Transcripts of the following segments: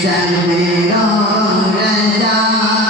Salve, Reza.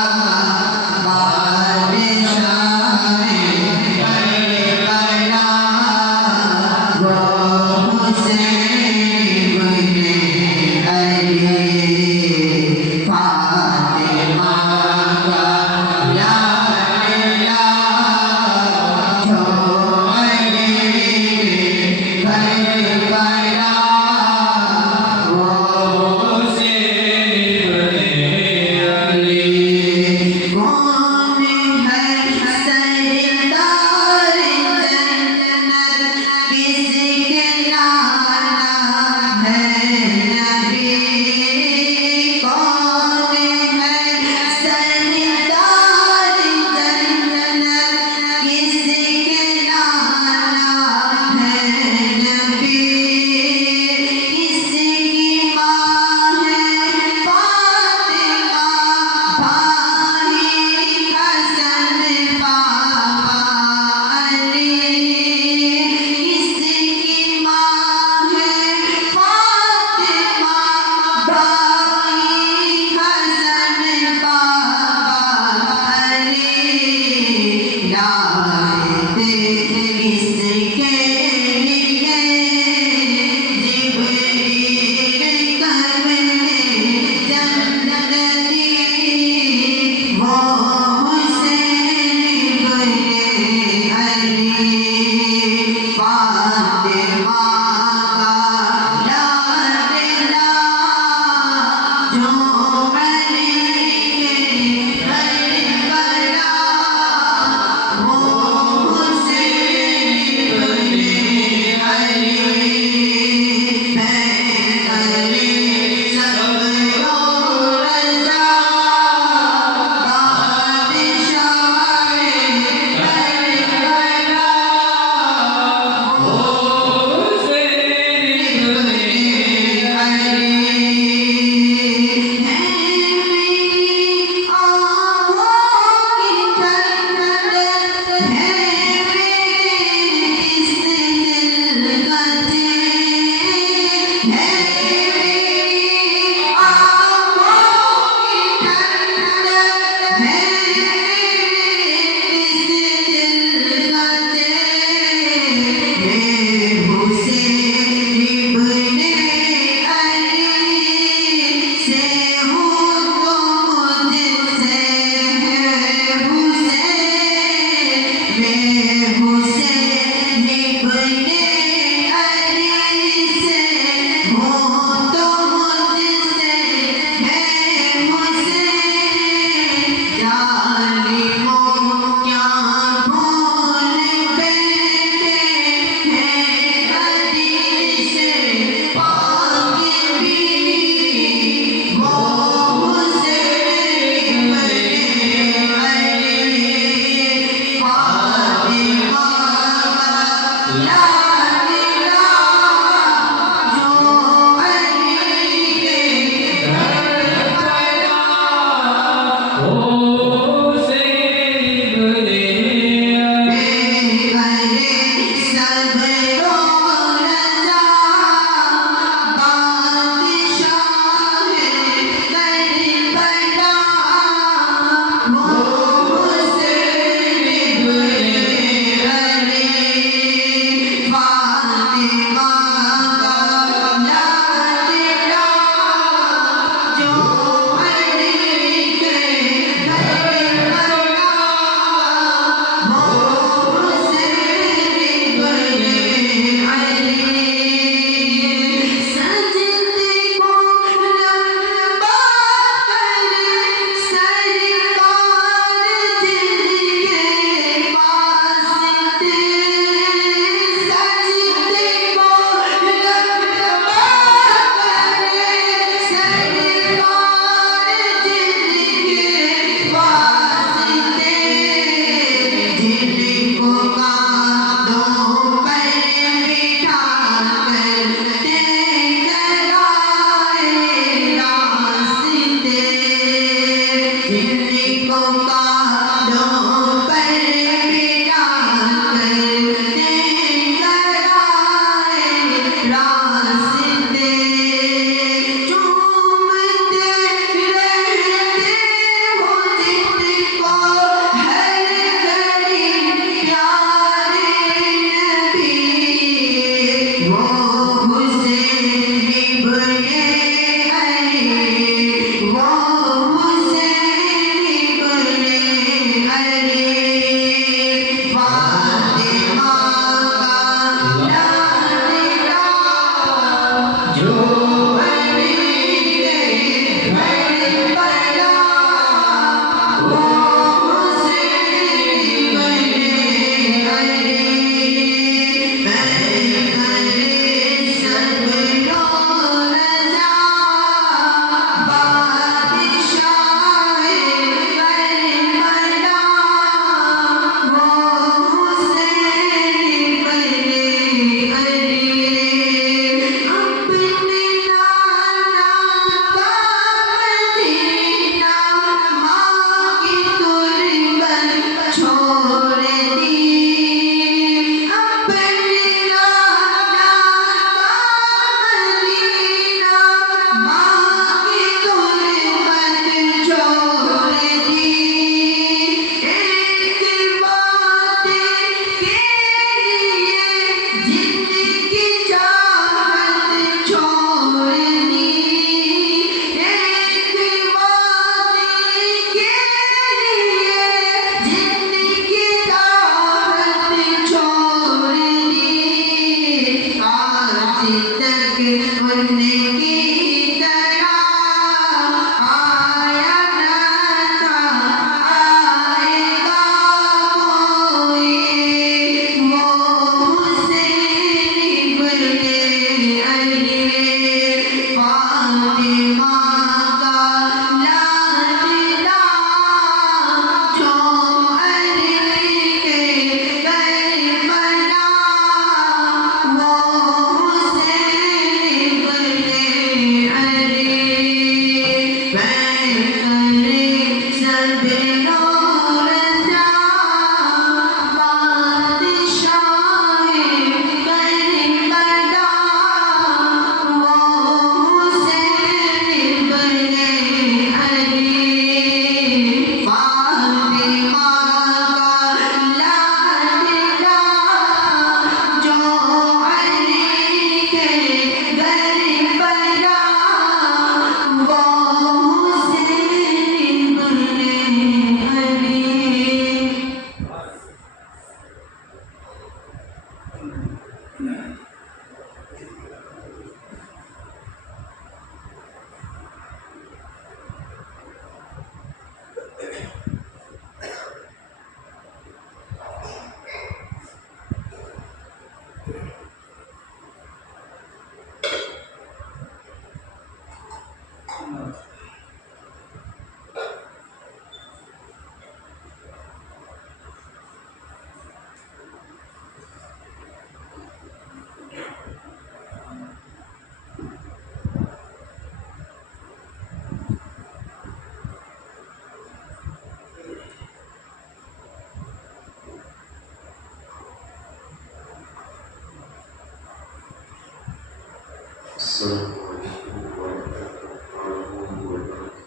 السلام عليكم ورحمة الله وبركاته.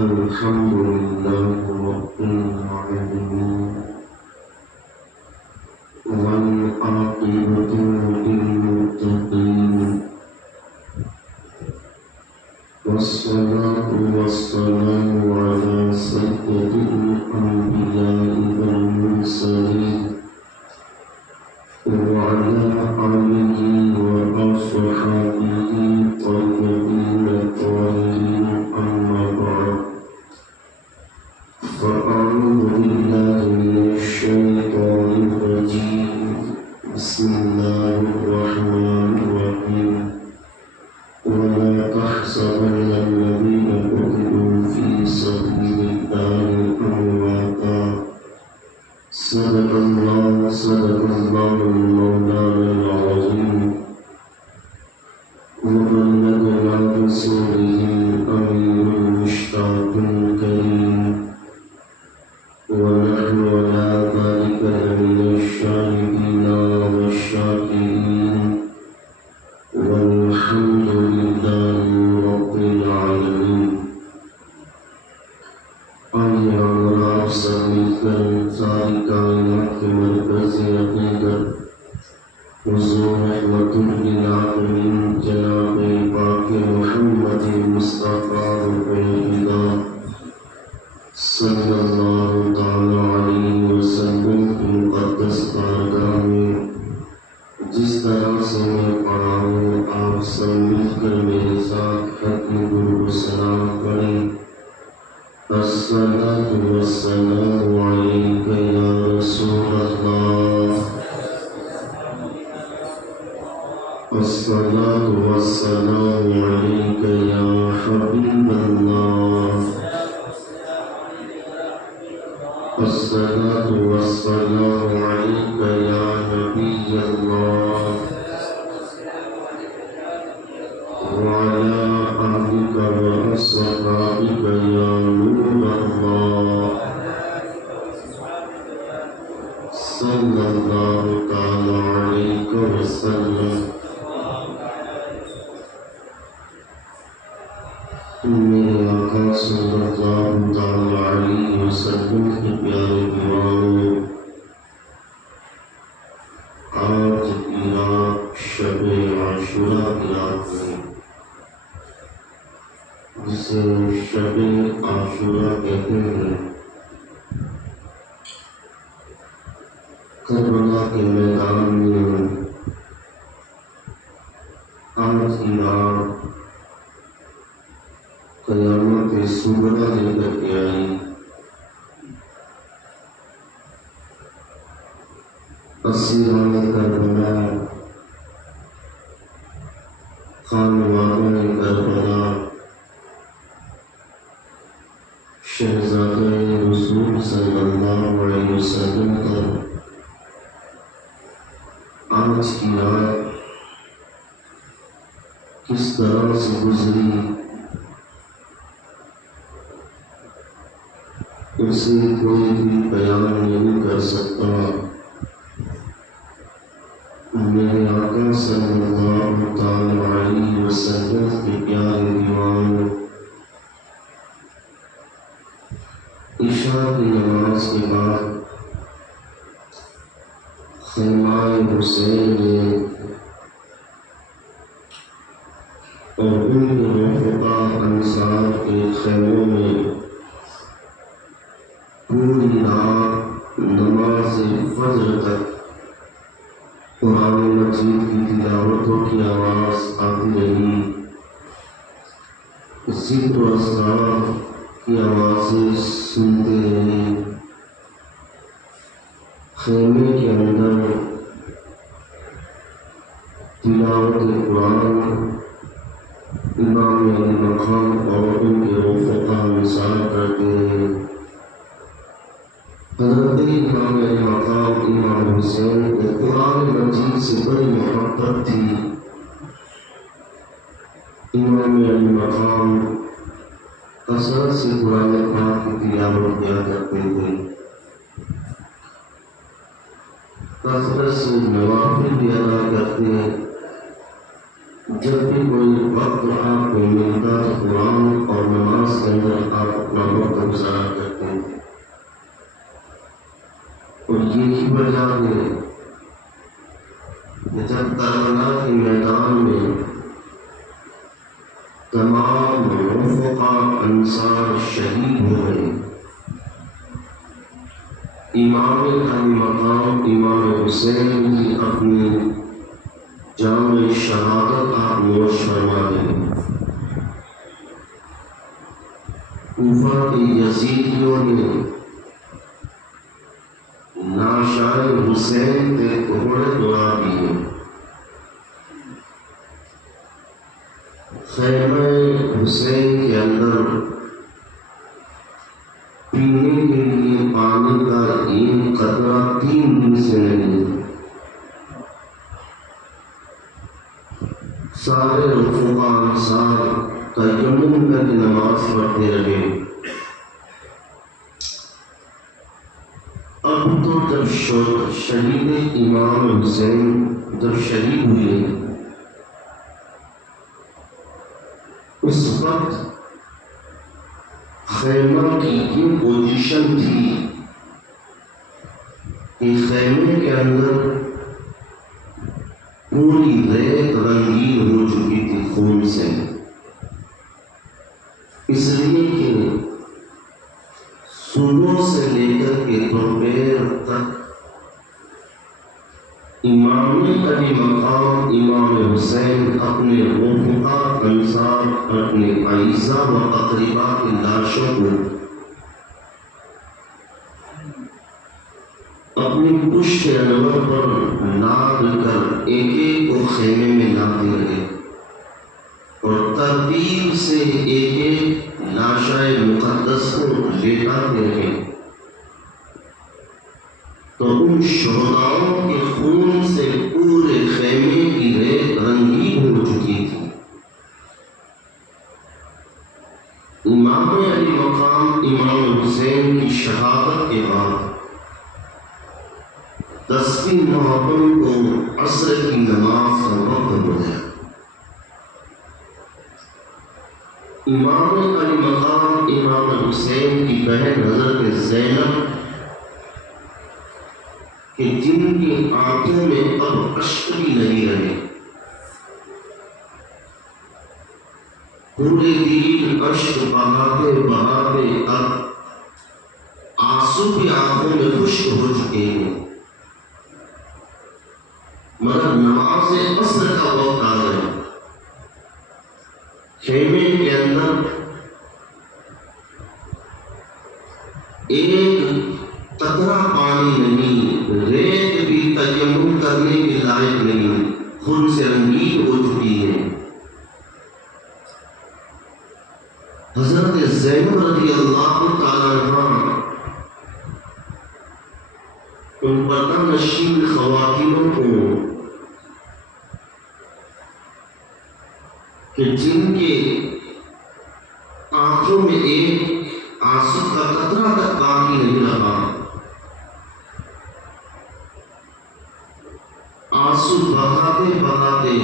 الحمد لله رب العالمين والعاقبة للمتقين والصلاة والسلام على سيد الأنبياء والمرسلين وعلى آله وأصحابه الطيبين الطاهرين أما بعد فأعوذ بالله من الشيطان الرجيم بسم الله الرحمن الرحيم ولا تحسبن الذين قتلوا في سبيل الله أمواتا صدق الله المولانا العظيم وبلغنا رسوله الأمين المشتاق الكريم ونحن على ذلك لمن الشاهدين والشاكرين والحمد لله رب العالمين. آئیے اور آپ سب مل کر ساری کائنات کے مرکز عقیدت حضور رحمت للعالمین جناب پاک محمد مصطفیٰ الہدیٰ صلی اللہ تعالی علیہ وسلم کی مقدس بارگاہ میں جس طرح سے میں پڑھا ہوں آپ سب مل کر میرے ساتھ ختم درود و سلام پڑھیں. الصلاة والسلام عليك يا رسول الله الصلاة والسلام عليك يا حبيب الله الصلاة والسلام عليك يا نبي الله وعلى آلك وأصحابك يا نور الله صلى الله تعالى عليك وسلم. میرے آقا صلی اللہ تعالی علیہ وسلم کے پیارے دیوانوں، آج کی رات شب عاشورہ کی رات ہے جسے شب عاشورہ کہتے ہیں. کربلا کے میدان میں آج کی رات قیامت صغریٰ لے کر کے آئی. اسیران کربلا، خانوادہ کربلا، شہزادہ رسول صلی اللہ علیہ وسلم پر آج کی رات کس طرح سے گزری اسے کوئی بھی بیان نہیں کر سکتا. میرے آقا صلی اللہ تعالی علیہ وسلم کے پیارے دیوانوں، عشاء کی نماز کے بعد خیمہ حسین میں اور ان کے رفقا انصار کے خیموں میں پوری رات نماز فجر تک قرآن مجید کی تلاوتوں کی آواز آتی رہی. ذکر و اذکار کی آوازیں سنتے رہے، خیمے کے اندر تلاوت قرآن امام علی مقام اور ان کے رفقا نثار کرتے ہیں۔ حضرت امام علی مقام امام حسین کو قرآن مجید سے بڑی محبت تھی۔ امام علی مقام کثرت سے قرآن پاک کی تلاوت کیا کرتے تھے، کثرت سے نوافل بھی ادا کرتے ہیں۔ جب بھی کوئی وقت آپ کو ملتا تو قرآن اور نماز کے اندر آپ اپنا وقت گزارا کرتے ہیں، اور یہی وجہ ہے کہ جب کربلا کے میدان میں تمام رفقا انصار شہید ہوئے، امام علی مقام امام حسین کی اپنی جام شہادت آپ نوش فرما دیں۔ کوفہ کے یزیدیوں نے ناشائر حسین کے ٹکڑے دوڑا دیے، خیمہ حسین کے اندر پینے کے لیے پانی کا ایک قطرہ 3 دن سے نہیں۔ سارے رفقا انصار تیمم کر کے نماز پڑھتے رہے۔ اب تو جب شہید امام حسین جب شہید ہوئے، اس وقت خیمہ کی یہ پوزیشن تھی کہ خیمے کے اندر پوری ریت رنگین ہو چکی تھی خون سے، اس لیے کہ صبح سے لے کر کے دوپہر تک امام علی مقام امام حسین اپنے رفقا انصار اپنے اعزاء و اقربا کی لاشوں کو اپنی پشت انور پر لاد کر ایک ایک کو خیمے میں لاتے رہے، اور ترتیب سے ایک ایک لاشائے مقدس کو لیٹاتے رہے، تو ان شہداؤں کے خون سے پورے خیمے کی ریت رنگین ہو چکی تھی۔ امام علی مقام امام حسین کی شہادت کے بعد 10ویں محرم کو عصر کی نماز کا وقت ہو گیا۔ امام علی مقام امام حسین کی بہن حضرت زینب کہ جن کی آنکھوں میں اب اشک بھی نہیں رہے، پورے دن اشک بہاتے بہاتے اب آنسو بھی آنکھوں میں خشک ہو چکے ہیں، مگر نماز عصر کا وقت آ گیا۔ خیمے کے اندر ایک قطرہ پانی نہیں، ریت بھی تیمم کرنے کے لائق نہیں، خون سے رنگین ہو چکی ہے۔ حضرت زینب رضی اللہ تعالیٰ عنہ ان پردہ نشین خواتینوں کو کہ جن کے آنکھوں میں ایک آنسو کا قطرہ تک باقی نہیں رہا، آنسو بہاتے بہاتے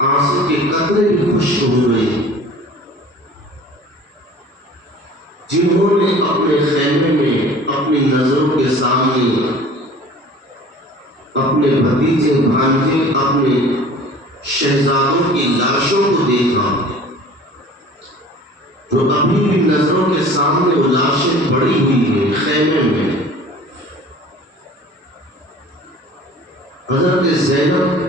آنسو کے قطرے بھی خشک ہو گئے، جنہوں نے اپنے خیمے میں اپنی نظروں کے سامنے اپنے بھتیجے بھانجے اپنے شہزادوں کی لاشوں کو دیکھا، جو ابھی بھی نظروں کے سامنے وہ لاشیں پڑی ہوئی ہیں خیمے میں۔ حضرت زینب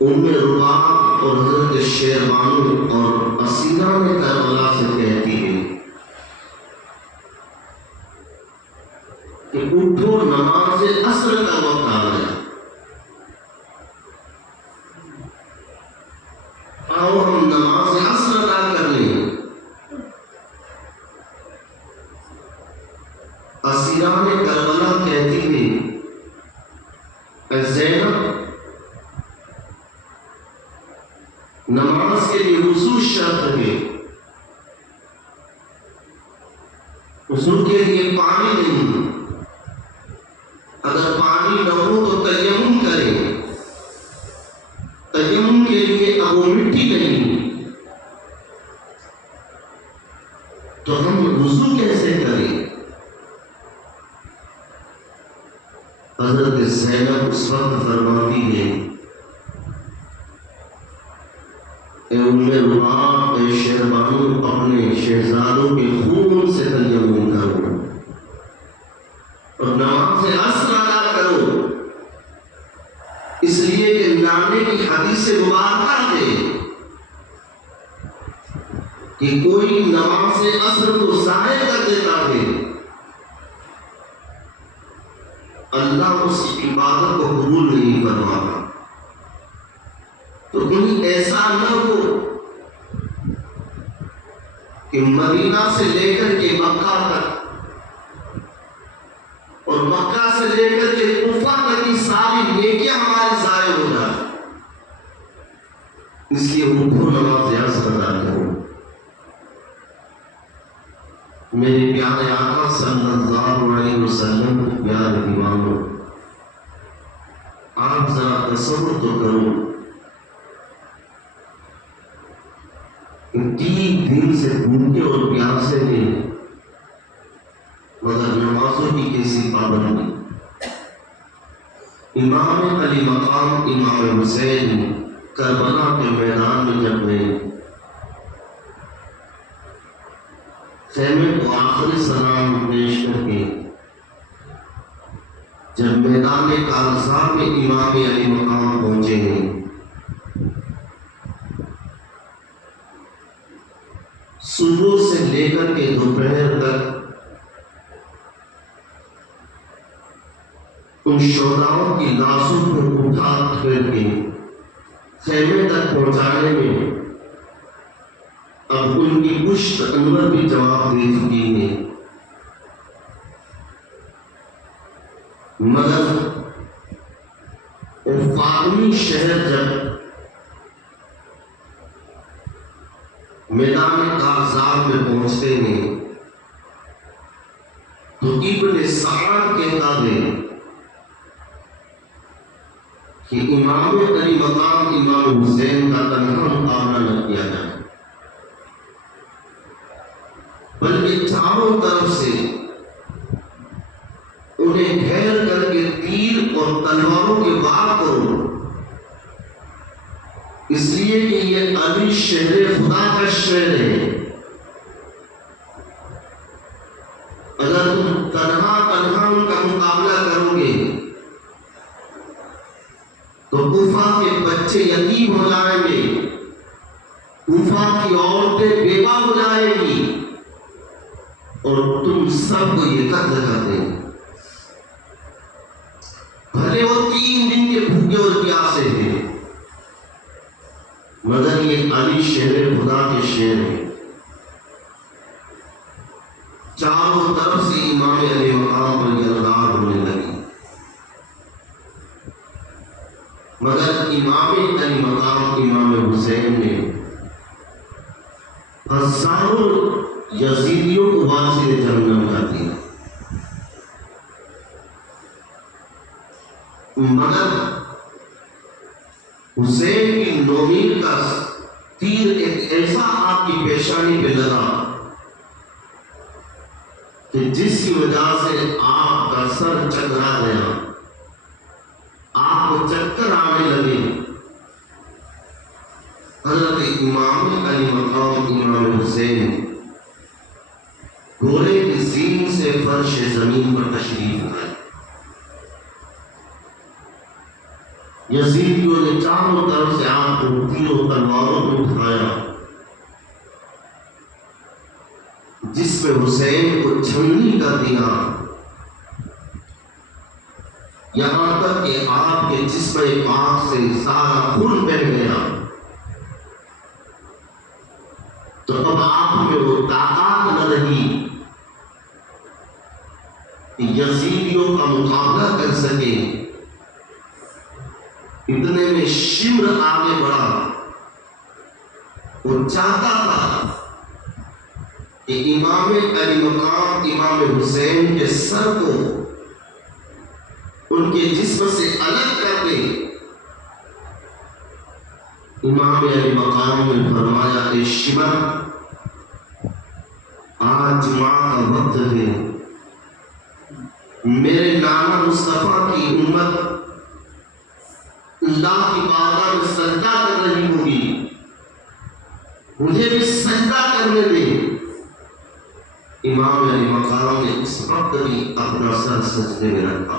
ام رباب اور حضرت شیربانو اور اسیرہ نے کربلا سے کہتی ہے کہ اٹھو نماز عصر کا وقت آ گیا، آؤ ہم نماز عصر ادا کر لیں۔ اسیرہ نے کربلا کہتی تھی اے زینب، نماز کے لیے وضو شرط ہے، وضو کے لیے پانی نہیں، اگر پانی نہ ہو تو تیمم کریں، تیمم کے لیے اب وہ مٹی نہیں، تو ہم وضو کیسے کریں؟ حضرت زینب اس وقت فرماتی ہے اے ام رباب، اے شیربانو، اپنے شہزادوں کے خون سے تیمم کرو اور نماز عصر ادا کرو، اس لیے کہ نانے کی حدیث مبارکہ ہے کہ کوئی نماز عصر کو ضائع کر دیتا ہے اللہ اس کی عبادت کو قبول نہیں فرماتا۔ تو کہیں ایسا نہ ہو کہ مدینہ سے لے کر کے مکہ تک اور مکہ سے لے کر کے کوفہ تک کی ساری نیکیاں ہماری ضائع ہو جائیں، اس لیے اٹھو نماز عصر ادا کرو۔ میرے پیارے آقا صلی اللہ علیہ وسلم کے پیارے دیوانوں، آپ ذرا تصور تو کرو، 3 دن سے بھوکے اور پیاسے ہیں، مگر نمازوں کی کیسی پابندی۔ امام علی مقام امام حسین کربلا کے میدان میں جب گئے، خیمے کو آخری سلام پیش کر کے جب میدان کارزار میں امام علی مقام پہنچے ہیں، صبح سے لے کر کے دوپہر تک ان شہداؤں کی لاشوں کو اٹھا کر کے خیمے تک پہنچانے میں اب ان کی پشت انور بھی جواب دے چکی ہے، مگر فاطمی شہر جب میدان کارزار میں پہنچتے ہیں تو ابن سعد کہتا ہے کہ امام علی مقام امام حسین کا تنہا مقابلہ نہ کیا جائے، بلکہ چاروں طرف سے انہیں گھیر کر کے تیر اور تلواروں کے وار کرو، اس لیے کہ یہ علی شہر خدا کا شہر ہے۔ اگر تم تنہا ان کا مقابلہ کرو گے تو کوفہ کے بچے یتیم ہو جائیں گے، کوفہ کی عورتیں بیوہ ہو جائیں گی اور تم سب کو یہ قتل کر دیں گے۔ بھلے وہ 3 دن کے بھوکے اور پیاسے ہیں، مگر یہ علی شہر خدا کے شہر ہے۔ چاروں طرف سے امام علی مقام پر گردار ہونے لگی، مگر امام علی مقام امام حسین نے ہزاروں یزیدیوں کو واصل جہنم کر دیا، مگر حسین کی نومید کا تیر ایک ایسا آپ کی پیشانی پہ لگا کہ جس کی وجہ سے آپ کا سر چکرا گیا، آپ کو چکر آنے لگے۔ حضرت امام علی مقام امام حسین گھوڑے کی زین سے فرش زمین پر تشریف لائے یزیدیوں نے چاروں طرف سے آپ کو تیروں تلواروں میں اٹھایا، جس میں حسین کو چھلنی کر دیا، یہاں تک کہ آپ کے جسم پاک سے سارا خون بہہ گیا۔ تو اب آپ میں وہ طاقت نہ رہی کہ یزیدیوں کا مقابلہ کر سکے۔ اتنے میں شمر آگے بڑھا، وہ چاہتا تھا کہ امام علی مقام امام حسین کے سر کو ان کے جسم سے الگ کر دے۔ امام علی مقام نے فرمایا، اے شمر، آج جمعہ کا وقت ہے، میرے نانا مصطفیٰ کی امت اللہ کی بارگاہ میں سجدہ کر رہی ہوگی، مجھے بھی سجدہ کرنے دیں۔ امام علی مقام نے اس وقت بھی اپنا سر سجدے میں رکھا۔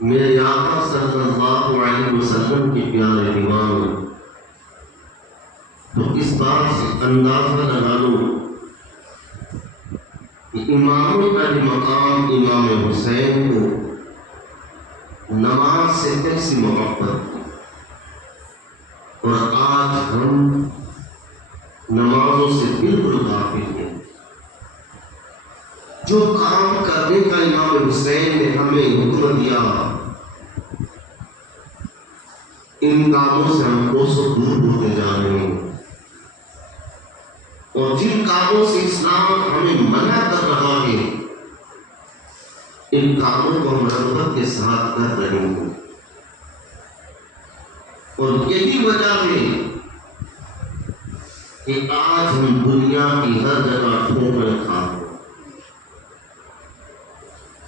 میرے آقا صلی اللہ علیہ وسلم کے پیارے دیوانوں، تو اس بات سے اندازہ لگا لو کہ امام علی مقام امام حسین کو نماز سے کیسی محبت تھی، اور آج ہم نمازوں سے بالکل غافل ہیں۔ جو کام کرنے کا امام حسین نے ہمیں حکم دیا، ان کاموں سے ہم کوسوں دور ہوتے جا رہے ہیں، اور جن کاموں سے اسلام ہمیں منع کر رہا ہے، ان کاموں کو ہم رغبت کے ساتھ کر رہے ہیں۔ اور یہی وجہ ہے کہ آج ہم دنیا کی ہر جگہ ٹھوکریں کھا رہے ہیں۔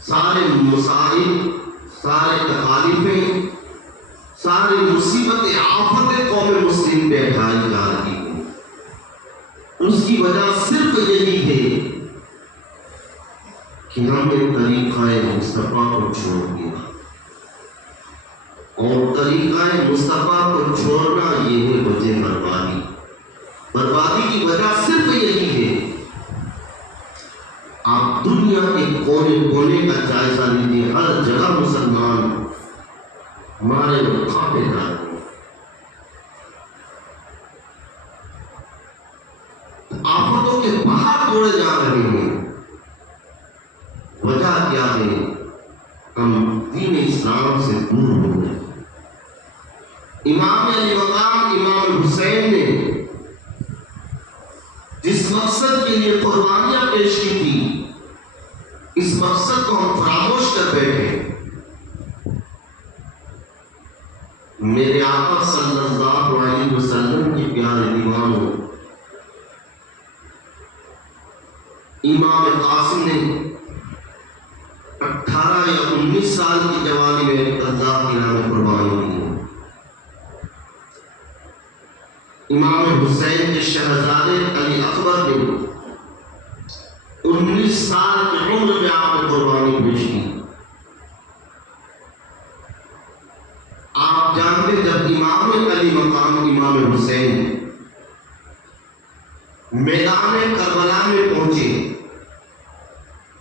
سارے مسائل، سارے تکالیفیں، ساری مصیبتیں، آفتیں قوم مسلم پہ اٹھائی جا رہی ہیں۔ اس کی وجہ صرف یہی ہے کہ ہم نے طریقہ مصطفیٰ کو چھوڑ دیا، اور طریقہ مصطفیٰ کو چھوڑنا یہ ہے وجہ بربادی۔ بربادی کی وجہ صرف یہی ہے۔ آپ دنیا کے کونے کونے کا جائزہ لیجیے، ہر جگہ مسلمان مارے اور کھاپے جا رہے ہیں۔ آفتوں کے باہر توڑے جا رہے ہیں۔ وجہ کیا ہے؟ ہم دین اسلام سے دور ہو گئے۔ امام علی مقام امام حسین نے جس مقصد کے لیے قربانیاں پیش کی تھی، اس مقصد کو ہم فراموش کر بیٹھے۔ میرے آقا صلی اللہ علیہ وسلم کے پیارے دیوانوں، امام قاسم نے 18 یا 19 سال کی جوانی میں اللہ کی راہ میں قربانی دی۔ امام حسین کے شہزادے علی اکبر نے 19 سال کی عمر میں آپ نے قربانی پیش کی۔ آپ جانتے جب امام علی مقام امام حسین میدان کربلا میں پہنچے،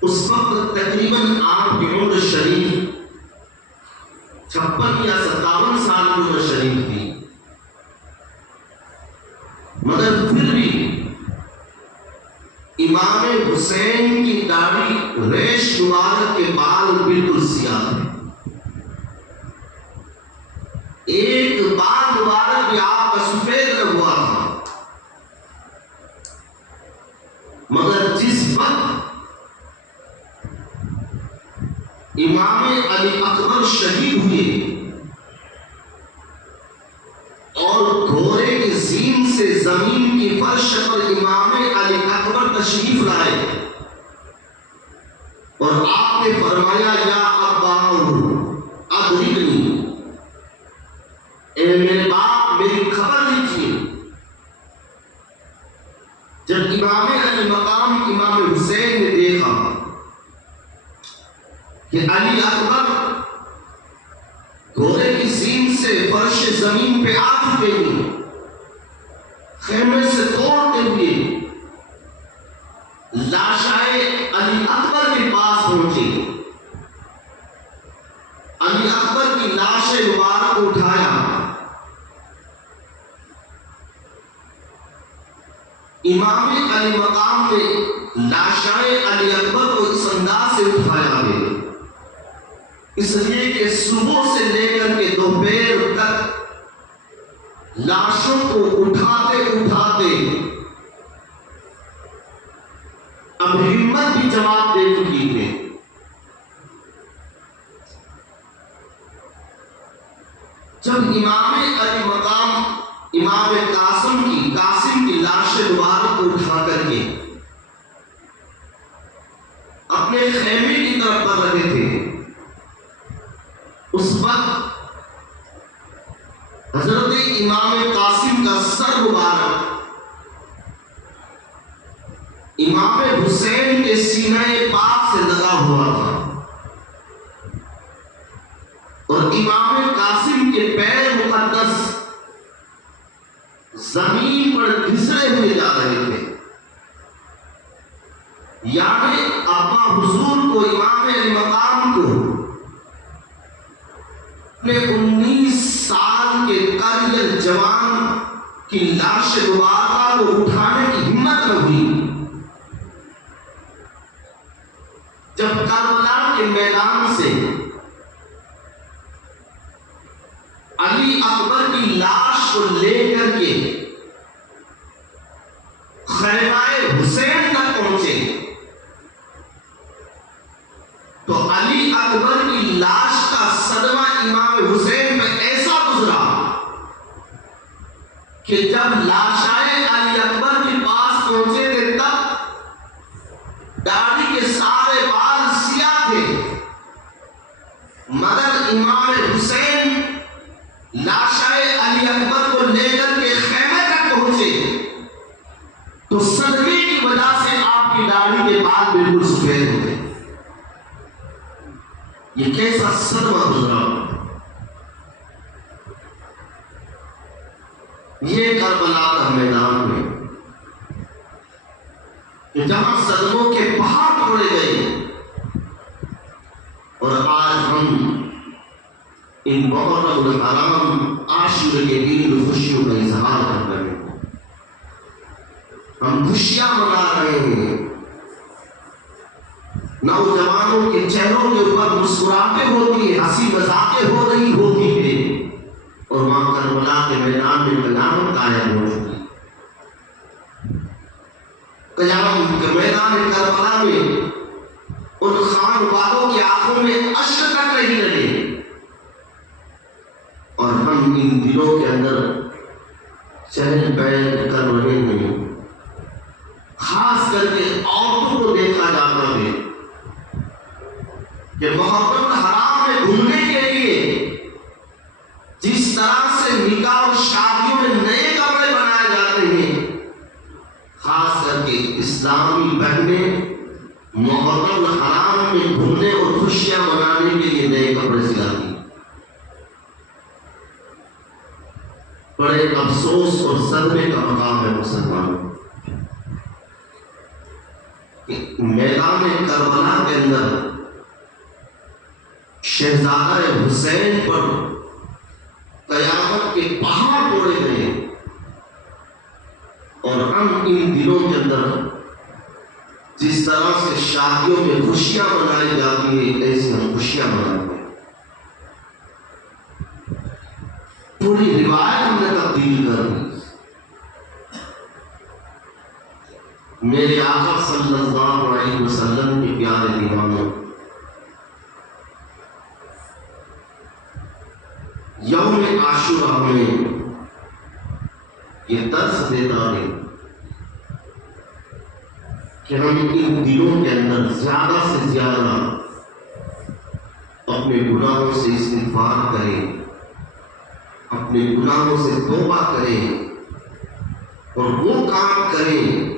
اس وقت تقریباً آپ کی عمر شریف 56 یا 57 سال کی عمر شریف تھی، مگر پھر بھی امام حسین کی داڑھی ریش مبارک کے بال بالکل سیاہ تھے۔ ایک بال مبارک بھی آپ کا سفید نہ ہوا تھا، مگر جس وقت امام علی اکبر شہید ہوئے اور گھوڑے کے زین سے زمین کی فرش پر امام علی اکبر تشریف لائے، اور آپ نے فرمایا، یا ابا ادرکنی، اے میرے باپ میری خبر لیجیے۔ جب امام علی مقام امام حسین نے دیکھا کہ علی اکبر گھوڑے کی سینگ سے فرش زمین پہ آ چکے ہیں، خیمے سے توڑتے ہوئے لاشائے علی اکبر کے پاس پہنچے۔ علی اکبر کی لاش مبارک کو اٹھایا، امام علی مقام میں لاشائے علی اکبر کو اس انداز سے اٹھایا گیا، اس لیے کہ صبح سے لے کر کے دوپہر تک لاشوں کو اٹھاتے اٹھاتے اب ہمت بھی جواب دے چکی ہے۔ جب امام علی مقام امام قاسم کی لاش مبارک کو اٹھا کر کے اپنے خیمے کی طرف بڑھ رہے تھے، اس وقت حضرت امام قاسم کا سر مبارک امام حسین کے سینہ پاک سے لگا ہوا تھا، اور امام قاسم کے پیر مقدس زمین پر گھسڑے ہوئے جا رہے تھے۔ یعنی ابا حضور کو، امام علی مقام کو اپنے 19 سال کے قریب جوان کی لاش مبارکہ کو اٹھانے کی ہمت نہ ہوئی۔ جب کربلا کے میدان سے علی اکبر کی لاش کو لے کر کے خیمہ حسین تک پہنچے تو علی اکبر کی لاش کا صدمہ امام حسین پہ ایسا گزرا کہ جب لاشائے علی اکبر کے پاس پہنچے تھے تب داڑھی کے سارے بال سیاہ تھے، مگر امام حسین لاشائے علی اکبر کو لے کر کے خیمے تک پہنچے تو صدمے کی وجہ سے آپ کی داڑھی کے بال بالکل سفید ہو گئے۔ یہ کیسا صدمہ گزرا! یہ کربلا کا میدان ہے کہ جہاں صدموں کے پہاڑ توڑے گئے، اور آج ہم ان محرم الحرام عاشور کے دن خوشیوں کا اظہار کر رہے ہیں، ہم خوشیاں منا رہے ہیں، نوجوانوں کے چہروں کے اوپر مسکراہٹیں ہوتی ہیں، ہنسی مذاقیں ہو رہی ہوتی ہیں، اور وہاں کربلا کے میدان میں قیامت قائم ہو چکی۔ قیامت کے میدان کربلا میں ان خان والوں کی آنکھوں میں اشک تک نہیں لگے، اور ہم ان دلوں کے اندر چہل پہل کر رہے ہیں۔ خاص کر کے عورتوں کو دیکھا جاتا ہے کہ محرم الحرام میں گھومنے کے لیے جس طرح سے نکاح اور شادیوں میں نئے کپڑے بنائے جاتے ہیں، خاص کر کے اسلامی بہنیں محرم الحرام میں گھومنے اور خوشیاں منانے کے لیے نئے کپڑے سلاتی ہیں۔ بڑے افسوس اور صدمے کا مقام ہے مسلمانوں کہ میدان کربلا کے اندر شہزادہ حسین پر قیامت کے پہاڑ توڑے گئے، اور ہم ان دنوں کے اندر جس طرح سے شادیوں میں خوشیاں منائی جاتی ہیں ایسی ہم خوشیاں مناتے ہیں۔ پوری روایت ہم نے تبدیل کر دی۔ میرے آقا صلی اللہ علیہ وسلم کے پیارے دیوانوں، یوم عاشورہ میں یہ درس دیتا ہے کہ ہم ان دنوں کے اندر زیادہ سے زیادہ اپنے گناہوں سے استغفار کریں، اپنے گناہوں سے توبہ کریں، اور وہ کام کریں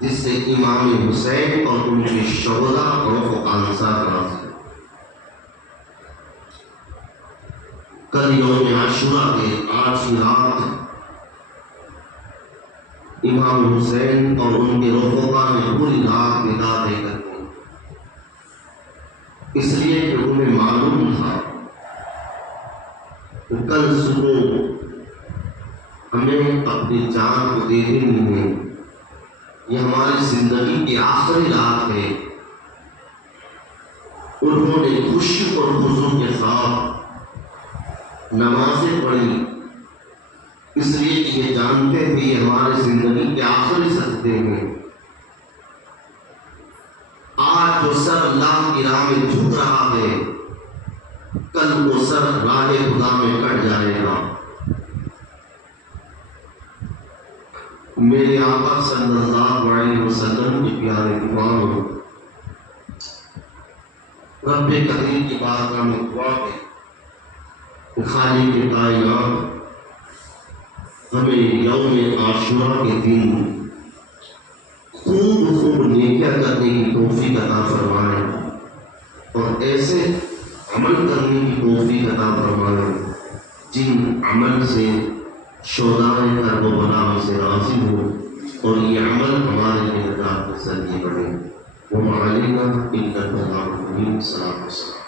جس سے امام حسین اور ان کے شہداء اور انصار راضی۔ کل یوم عاشورہ کے 8ویں رات امام حسین اور ان کے رفقا نے پوری رات ندا دے کر دی، اس لیے کہ انہیں معلوم تھا کہ کل صبح ہمیں اپنی جان کو دے دینی ہے، یہ ہماری زندگی کی آخری رات ہے۔ انہوں نے خوشی اور خضوع کے ساتھ نمازیں پڑھی، اس لیے کہ یہ جانتے تھے یہ ہماری زندگی کے آخری سجدے ہیں۔ آج جو سر اللہ کی راہ میں جھک رہا ہے، کل وہ سر راہ خدا میں کٹ جائے گا۔ میرے آقا صلی اللہ علیہ وسلم کی پیارے دعاؤں، رب کریم کی بارگاہ میں دعا ہے کہ خالق کائنات ہمیں یوم عاشورہ کے دن خوب نیکیاں کرنے کی توفیق عطا فرمائے اور ایسے عمل کرنے کی توفیق عطا فرمائے جن عمل سے شہدائے کرب و بلا سے راضی ہو، اور یہ عمل ہمارے لیے نجات کے ذریعے بنے۔ وما علینا الا البلاغ المبین۔ صلاۃ والسلام۔